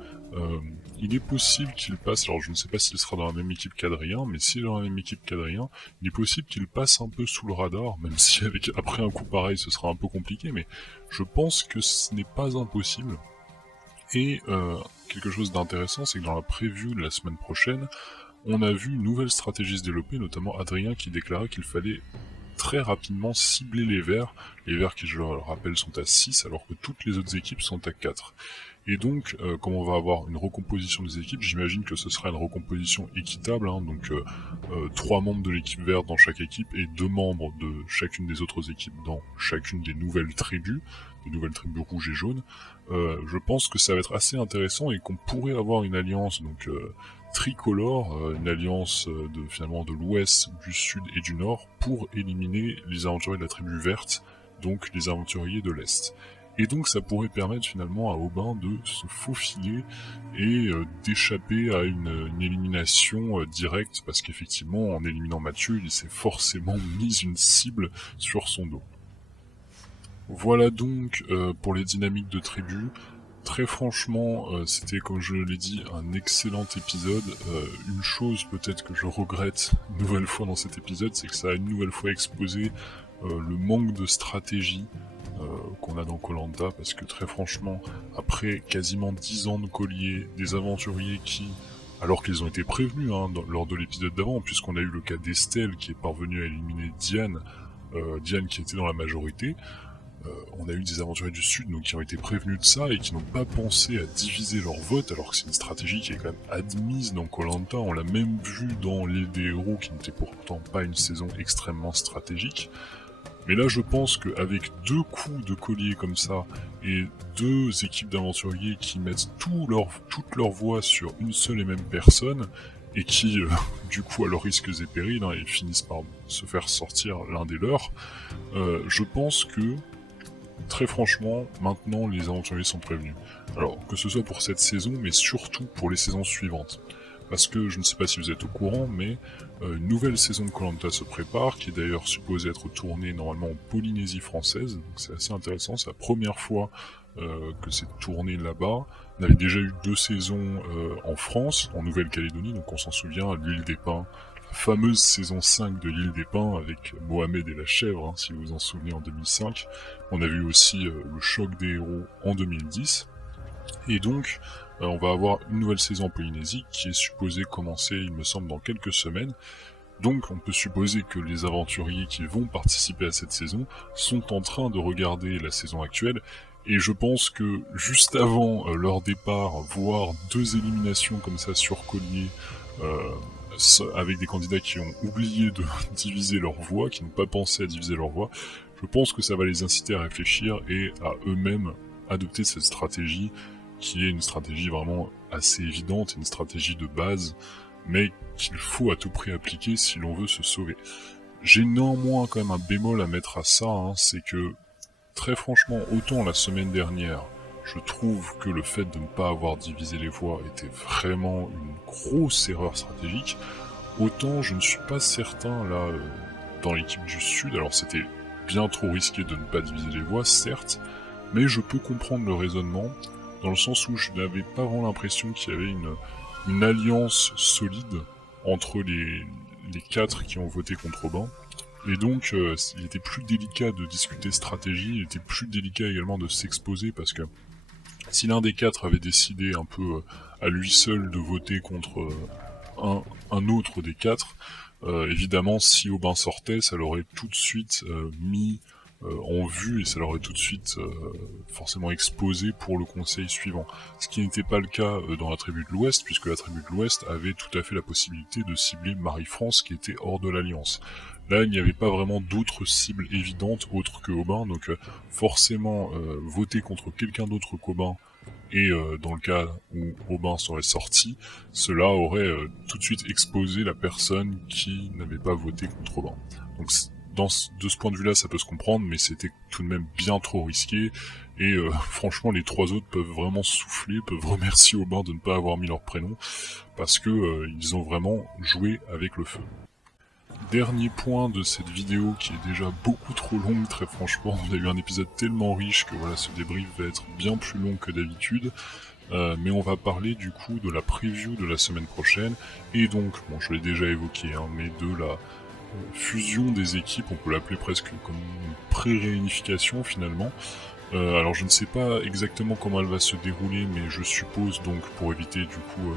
il est possible qu'il passe, alors je ne sais pas s'il sera dans la même équipe qu'Adrien, mais s'il est dans la même équipe qu'Adrien, il est possible qu'il passe un peu sous le radar, même si après un coup pareil ce sera un peu compliqué, mais je pense que ce n'est pas impossible. Et quelque chose d'intéressant, c'est que dans la preview de la semaine prochaine, on a vu une nouvelle stratégie se développer, notamment Adrien qui déclarait qu'il fallait très rapidement cibler les verts qui, je le rappelle, sont à 6, alors que toutes les autres équipes sont à 4. Et donc, comme on va avoir une recomposition des équipes, j'imagine que ce sera une recomposition équitable, hein, donc 3 membres de l'équipe verte dans chaque équipe et 2 membres de chacune des autres équipes dans chacune des nouvelles tribus rouges et jaunes. Je pense que ça va être assez intéressant et qu'on pourrait avoir une alliance donc tricolore, une alliance finalement de l'ouest, du sud et du nord pour éliminer les aventuriers de la tribu verte, donc les aventuriers de l'est. Et donc ça pourrait permettre finalement à Aubin de se faufiler et d'échapper à une élimination directe, parce qu'effectivement en éliminant Mathieu, il s'est forcément mis une cible sur son dos. Voilà donc pour les dynamiques de tribu. Très franchement, c'était, comme je l'ai dit, un excellent épisode. Une chose peut-être que je regrette une nouvelle fois dans cet épisode, c'est que ça a une nouvelle fois exposé le manque de stratégie qu'on a dans Koh-Lanta, parce que très franchement, après quasiment 10 ans de collier, des aventuriers qui, alors qu'ils ont été prévenus lors de l'épisode d'avant, puisqu'on a eu le cas d'Estelle qui est parvenue à éliminer Diane, Diane qui était dans la majorité, on a eu des aventuriers du Sud donc, qui ont été prévenus de ça et qui n'ont pas pensé à diviser leur vote, alors que c'est une stratégie qui est quand même admise dans Koh-Lanta. On l'a même vu dans l'île des héros, qui n'était pourtant pas une saison extrêmement stratégique. Mais là, je pense qu'avec 2 coups de collier comme ça, et 2 équipes d'aventuriers qui mettent toute leur voix sur une seule et même personne, et qui, du coup, à leurs risques et périls, ils finissent par se faire sortir l'un des leurs, je pense que très franchement, maintenant les aventuriers sont prévenus. Alors, que ce soit pour cette saison, mais surtout pour les saisons suivantes. Parce que, je ne sais pas si vous êtes au courant, mais une nouvelle saison de Koh-Lanta se prépare, qui est d'ailleurs supposée être tournée normalement en Polynésie française. Donc c'est assez intéressant, c'est la première fois que c'est tourné là-bas. On avait déjà eu 2 saisons en France, en Nouvelle-Calédonie, donc on s'en souvient, à l'île des Pins, fameuse saison 5 de l'île des Pins avec Mohamed et la chèvre, si vous vous en souvenez, en 2005. On a vu aussi le choc des héros en 2010. Et donc, on va avoir une nouvelle saison en Polynésie qui est supposée commencer, il me semble, dans quelques semaines. Donc on peut supposer que les aventuriers qui vont participer à cette saison sont en train de regarder la saison actuelle. Et je pense que juste avant leur départ, voir 2 éliminations comme ça sur collier, avec des candidats qui ont oublié de diviser leur voix, qui n'ont pas pensé à diviser leur voix, je pense que ça va les inciter à réfléchir et à eux-mêmes adopter cette stratégie, qui est une stratégie vraiment assez évidente, une stratégie de base, mais qu'il faut à tout prix appliquer si l'on veut se sauver. J'ai néanmoins quand même un bémol à mettre à ça, c'est que, très franchement, autant la semaine dernière, je trouve que le fait de ne pas avoir divisé les voix était vraiment une grosse erreur stratégique, autant je ne suis pas certain, là, dans l'équipe du Sud, alors c'était bien trop risqué de ne pas diviser les voix, certes, mais je peux comprendre le raisonnement, dans le sens où je n'avais pas vraiment l'impression qu'il y avait une alliance solide entre les 4 qui ont voté contre Aubin. Et donc, il était plus délicat de discuter stratégie, il était plus délicat également de s'exposer, parce que si l'un des 4 avait décidé un peu à lui seul de voter contre un autre des 4, évidemment, si Aubin sortait, ça l'aurait tout de suite mis en vue et ça l'aurait tout de suite forcément exposé pour le conseil suivant. Ce qui n'était pas le cas dans la tribu de l'Ouest, puisque la tribu de l'Ouest avait tout à fait la possibilité de cibler Marie-France qui était hors de l'Alliance. Là, il n'y avait pas vraiment d'autres cibles évidentes autres que Aubin, donc forcément voter contre quelqu'un d'autre qu'Aubin, et dans le cas où Aubin serait sorti, cela aurait tout de suite exposé la personne qui n'avait pas voté contre Aubin. Donc de ce point de vue-là, ça peut se comprendre, mais c'était tout de même bien trop risqué, et franchement, les 3 autres peuvent vraiment souffler, peuvent remercier Aubin de ne pas avoir mis leur prénom, parce que ils ont vraiment joué avec le feu. Dernier point de cette vidéo qui est déjà beaucoup trop longue, très franchement, on a eu un épisode tellement riche que voilà, ce débrief va être bien plus long que d'habitude, mais on va parler du coup de la preview de la semaine prochaine, et donc, bon je l'ai déjà évoqué, mais de la fusion des équipes, on peut l'appeler presque comme une pré-réunification finalement. Alors je ne sais pas exactement comment elle va se dérouler, mais je suppose donc, pour éviter du coup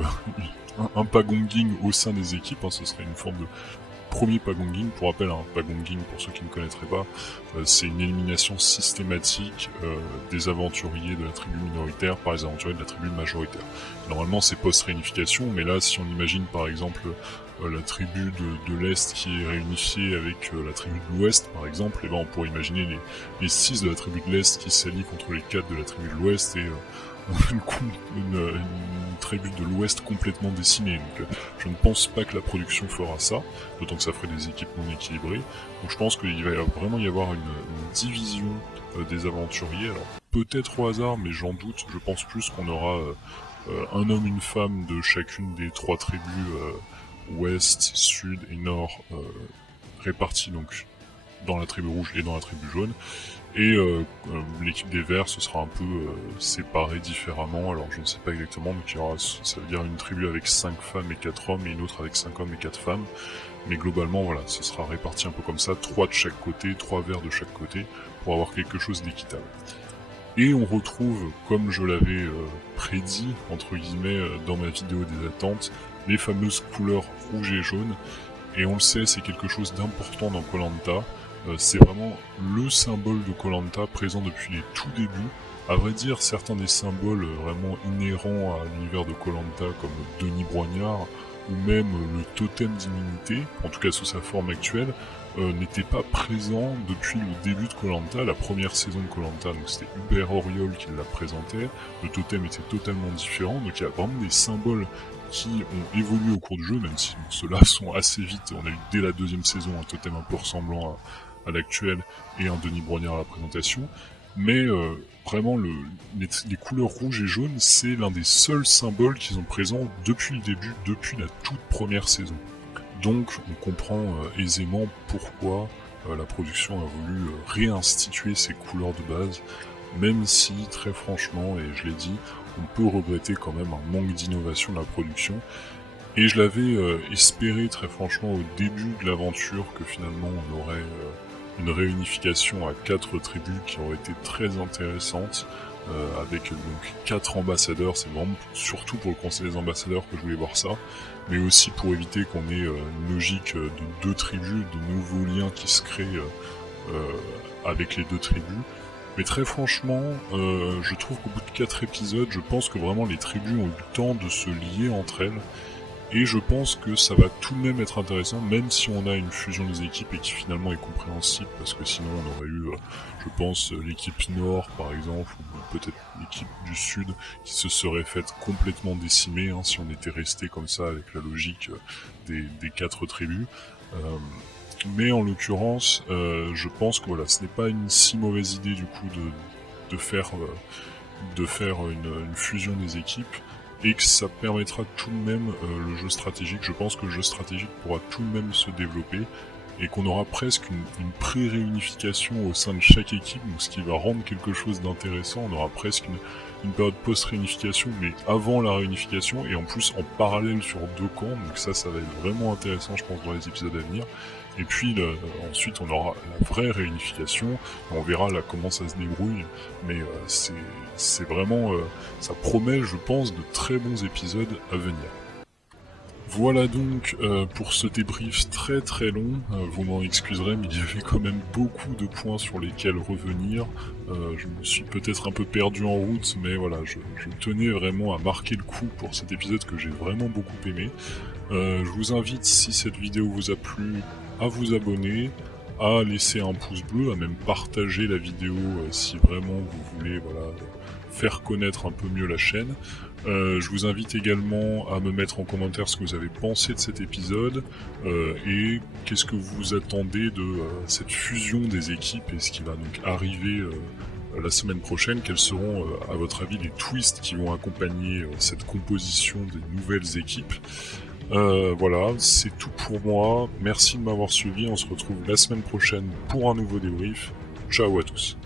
un pagonging au sein des équipes, ce serait une forme de premier pagonging. Pour rappel, pagonging, pour ceux qui ne connaîtraient pas, c'est une élimination systématique des aventuriers de la tribu minoritaire par les aventuriers de la tribu majoritaire. Normalement c'est post-réunification, mais là si on imagine par exemple la tribu de l'Est qui est réunifiée avec la tribu de l'Ouest par exemple, et on pourrait imaginer les 6 de la tribu de l'Est qui s'allient contre les 4 de la tribu de l'Ouest, et une tribu de l'Ouest complètement décimée. Donc je ne pense pas que la production fera ça, d'autant que ça ferait des équipes non équilibrées. Donc je pense qu'il va vraiment y avoir une division des aventuriers. Alors peut-être au hasard, mais j'en doute. Je pense plus qu'on aura un homme, une femme de chacune des 3 tribus ouest, sud et nord répartis donc dans la tribu rouge et dans la tribu jaune. Et l'équipe des Verts, ce sera un peu séparé différemment, alors je ne sais pas exactement, donc il y aura, ça veut dire une tribu avec 5 femmes et 4 hommes, et une autre avec 5 hommes et 4 femmes, mais globalement voilà, ce sera réparti un peu comme ça, 3 de chaque côté, 3 Verts de chaque côté, pour avoir quelque chose d'équitable. Et on retrouve, comme je l'avais prédit, entre guillemets, dans ma vidéo des attentes, les fameuses couleurs rouge et jaune, et on le sait, c'est quelque chose d'important dans Koh-Lanta. C'est vraiment le symbole de Koh-Lanta présent depuis les tout débuts. À vrai dire, certains des symboles vraiment inhérents à l'univers de Koh-Lanta, comme Denis Broignard, ou même le totem d'immunité, en tout cas sous sa forme actuelle, n'étaient pas présents depuis le début de Koh-Lanta, la première saison de Koh-Lanta. Donc c'était Hubert Auriol qui la présentait, le totem était totalement différent, donc il y a vraiment des symboles qui ont évolué au cours du jeu, même si ceux-là sont assez vite. On a eu dès la 2e saison un totem un peu ressemblant à l'actuel et un Denis Brognard à la présentation, mais vraiment les couleurs rouge et jaune, c'est l'un des seuls symboles qu'ils ont présents depuis le début, depuis la toute première saison. Donc on comprend aisément pourquoi la production a voulu réinstituer ces couleurs de base, même si très franchement, et je l'ai dit, on peut regretter quand même un manque d'innovation de la production. Et je l'avais espéré très franchement au début de l'aventure que finalement on aurait une réunification à 4 tribus qui aurait été très intéressante, avec donc 4 ambassadeurs. C'est vraiment surtout pour le conseil des ambassadeurs que je voulais voir ça, mais aussi pour éviter qu'on ait une logique de 2 tribus, de nouveaux liens qui se créent avec les 2 tribus. Mais très franchement, je trouve qu'au bout de 4 épisodes, je pense que vraiment les tribus ont eu le temps de se lier entre elles. Et je pense que ça va tout de même être intéressant, même si on a une fusion des équipes et qui finalement est compréhensible, parce que sinon on aurait eu, je pense, l'équipe Nord par exemple, ou peut-être l'équipe du Sud, qui se serait faite complètement décimer, hein, si on était resté comme ça avec la logique des 4 tribus. Mais en l'occurrence, je pense que voilà, ce n'est pas une si mauvaise idée du coup de faire une fusion des équipes, et que ça permettra tout de même le jeu stratégique. Je pense que le jeu stratégique pourra tout de même se développer, et qu'on aura presque une pré-réunification au sein de chaque équipe, donc ce qui va rendre quelque chose d'intéressant. On aura presque une période post-réunification, mais avant la réunification, et en plus en parallèle sur 2 camps, donc ça va être vraiment intéressant je pense dans les épisodes à venir. Et puis ensuite on aura la vraie réunification, et on verra là comment ça se débrouille, mais c'est vraiment, ça promet je pense de très bons épisodes à venir. Voilà donc pour ce débrief très très long, vous m'en excuserez, mais il y avait quand même beaucoup de points sur lesquels revenir. Je me suis peut-être un peu perdu en route, mais voilà, je tenais vraiment à marquer le coup pour cet épisode que j'ai vraiment beaucoup aimé. Je vous invite, si cette vidéo vous a plu, à vous abonner, à laisser un pouce bleu, à même partager la vidéo si vraiment vous voulez faire connaître un peu mieux la chaîne. Je vous invite également à me mettre en commentaire ce que vous avez pensé de cet épisode, et qu'est-ce que vous attendez de cette fusion des équipes et ce qui va donc arriver la semaine prochaine. Quels seront à votre avis les twists qui vont accompagner cette composition des nouvelles équipes. Voilà, c'est tout pour moi. Merci de m'avoir suivi. On se retrouve la semaine prochaine pour un nouveau débrief. Ciao à tous.